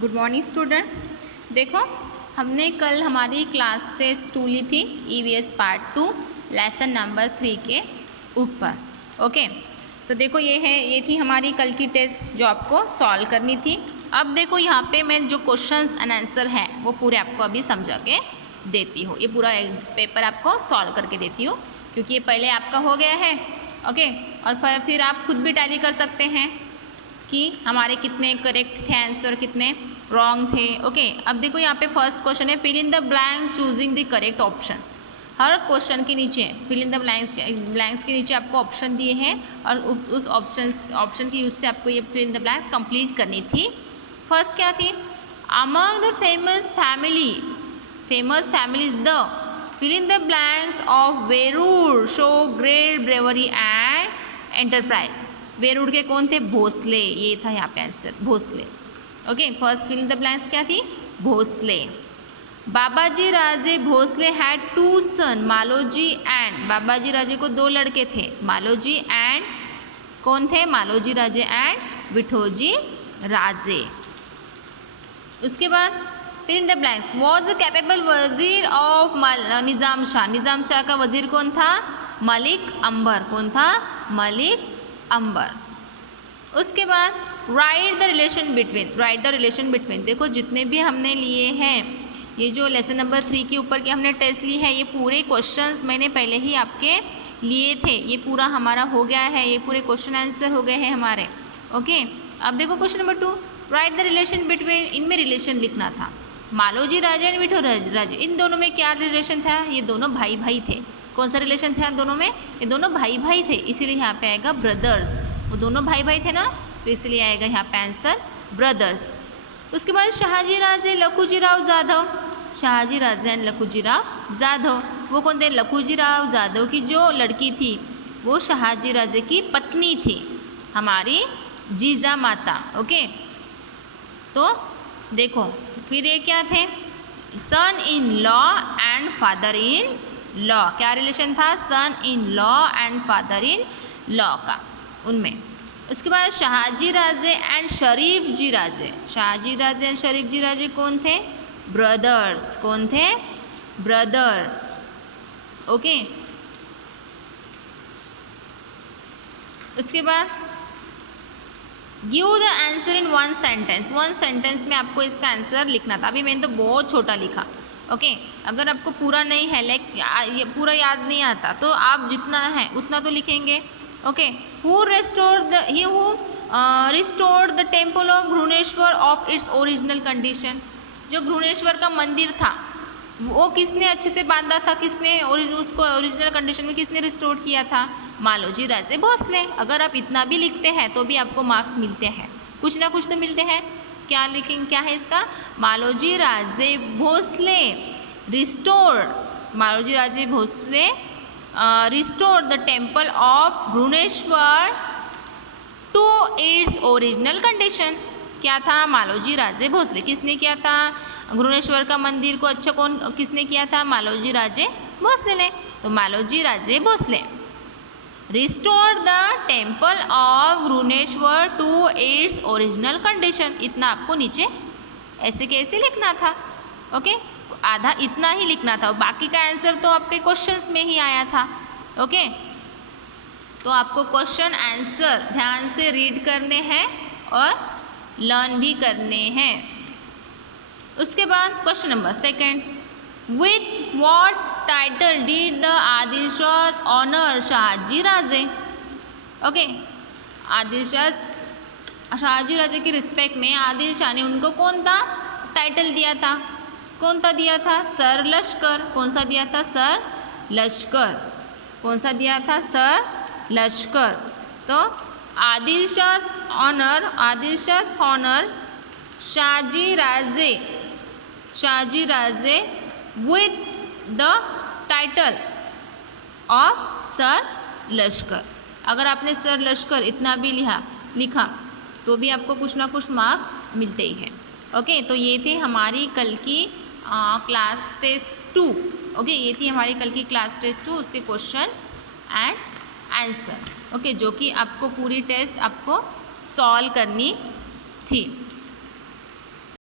Good morning student. देखो हमने कल हमारी क्लास टेस्ट 2 ली थी EVS पार्ट 2 लेसन नंबर 3 के ऊपर। ओके, तो देखो ये थी हमारी कल की टेस्ट जो आपको सॉल्व करनी थी। अब देखो यहाँ पे मैं जो क्वेश्चंस एंड आंसर हैं वो पूरे आपको अभी समझा के देती हूँ। ये पूरा पेपर आपको सॉल्व करके देती हूँ क्योंकि ये पहले आपका हो गया है। ओके, और फिर आप खुद भी टैली कर सकते हैं कि हमारे कितने करेक्ट थे आंसर, कितने रॉन्ग थे। ओके, अब देखो यहाँ पे फर्स्ट क्वेश्चन है fill in the blank choosing the correct option. हर क्वेश्चन के नीचे फिल इन द ब्लैंक्स के नीचे आपको ऑप्शन दिए हैं और उस ऑप्शन की यूज से आपको ये fill in the blanks complete करनी थी। फर्स्ट क्या थी? Among the famous families the fill in the blanks of Verul show great bravery and enterprise. Verul के कौन थे? भोसले। ये था यहाँ पे answer, Bhosale. Okay, first fill in the blanks क्या थी? Bhosale. Babaji Raje Bhosale had 2 son Maloji and. Babaji Raje को 2 लड़के थे, मालोजी एंड कौन थे? मालोजी राजे एंड विठोजी राजे। उसके बाद fill in the blanks was the capable वजीर ऑफ निज़ाम शाह। निज़ाम शाह का वजीर कौन था? मलिक अंबर। कौन था? मलिक अंबर। उसके बाद राइट द रिलेशन बिटवीन। देखो जितने भी हमने लिए हैं, ये जो लेसन नंबर 3 के ऊपर के हमने टेस्ट ली है, ये पूरे क्वेश्चंस मैंने पहले ही आपके लिए थे। ये पूरा हमारा हो गया है, ये पूरे क्वेश्चन आंसर हो गए हैं हमारे। ओके, अब देखो question number 2, right the relation between. इनमें रिलेशन लिखना था। मालोजी राजे एंड विठोजी राजे, इन दोनों में क्या रिलेशन था? ये दोनों भाई भाई थे। कौन सा रिलेशन था दोनों में? ये दोनों भाई भाई थे, इसीलिए यहाँ पे आएगा ब्रदर्स। वो दोनों भाई भाई थे ना, तो इसलिए आएगा यहाँ पे आंसर ब्रदर्स। उसके बाद शहाजी राजे लखूजी राव जाधव। शहाजी राजे एंड लखूजी राव जाधव, वो कौन थे? लखूजी राव जाधव की जो लड़की थी वो शहाजी राजे की पत्नी थी, हमारी जीजा माता। ओके, तो देखो फिर ये क्या थे? Son in law and father in law. क्या रिलेशन था? Son in law and father in law का उनमें। उसके बाद शहाजी राजे एंड शरीफ जी राजे। शहाजी राजे एंड शरीफ जी राजे कौन थे? ब्रदर्स। कौन थे? ब्रदर। ओके, उसके बाद give the answer in 1 sentence. 1 sentence में आपको इसका आंसर लिखना था। अभी मैंने तो बहुत छोटा लिखा। ओके, अगर आपको पूरा नहीं है, ये पूरा याद नहीं आता, तो आप जितना है उतना तो लिखेंगे। Okay, who restored the temple of Grishneshwar of its original condition. जो घृणेश्वर का मंदिर था वो किसने अच्छे से बांधा था? किसने उसको ओरिजिनल कंडीशन में किसने रिस्टोर किया था? मालोजी राजे भोसले। अगर आप इतना भी लिखते हैं तो भी आपको मार्क्स मिलते हैं, कुछ ना कुछ तो मिलते हैं। क्या लिखेंगे? क्या है इसका? Maloji Raje Bhosale restored. Maloji Raje Bhosale restored the temple of Grishneshwar to its original condition. क्या था? मालोजी राजे भोसले। किसने किया था? घृणेश्वर का मंदिर को अच्छा किसने किया था? मालोजी राजे भोसले ने। तो Maloji Raje Bhosale restored the temple of Grishneshwar to its original condition. इतना आपको नीचे ऐसे कैसे लिखना था। ओके, आधा इतना ही लिखना था, बाकी का आंसर तो आपके क्वेश्चंस में ही आया था। ओके, तो आपको क्वेश्चन आंसर ध्यान से रीड करने हैं और लर्न भी करने हैं। उसके बाद question number 2, with what title did the Adil Shah honour Shahaji Raje. Okay, Adil Shah Shahaji Raje की रिस्पेक्ट में आदिल शाह ने उनको कौन सा टाइटल दिया था? कौन सा दिया था? सर लश्कर। कौन सा दिया था? सर लश्कर। कौन सा दिया था? सर लश्कर। तो Adil Shah honour Shahji Raje with the title of सर लश्कर। अगर आपने सर लश्कर इतना भी लिखा तो भी आपको कुछ ना कुछ मार्क्स मिलते ही हैं। ओके, तो ये थे हमारी कल की क्लास टेस्ट 2। ओके, ये थी हमारी कल की क्लास टेस्ट 2, उसके क्वेश्चंस एंड आंसर। ओके, जो कि आपको पूरी टेस्ट आपको सॉल्व करनी थी।